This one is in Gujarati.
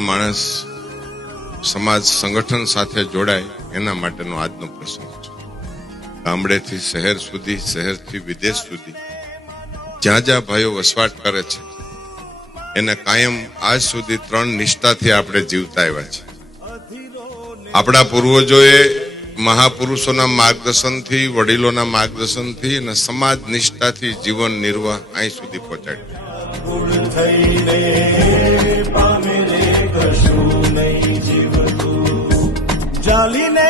પણ માણસ સમાજ સંગઠન સાથે જોડાય એના માટેનો આજનો પ્રસંગ છે. ગામડેથી શહેર સુધી, શહેરથી વિદેશ સુધી જ્યાં જ્યાં ભાઈઓ વસવાટ કરે છે એને કાયમ આજ સુધી 3 નિષ્ઠાથી આપણે જીવતા આવ્યા છે. આપણા પૂર્વજોએ મહાપુરુષોના માર્ગદર્શનથી, વડીલોના માર્ગદર્શનથી અને સમાજ નિષ્ઠાથી જીવન નિર્વાહ અહીં સુધી પહોંચાડ્યું. જાલીને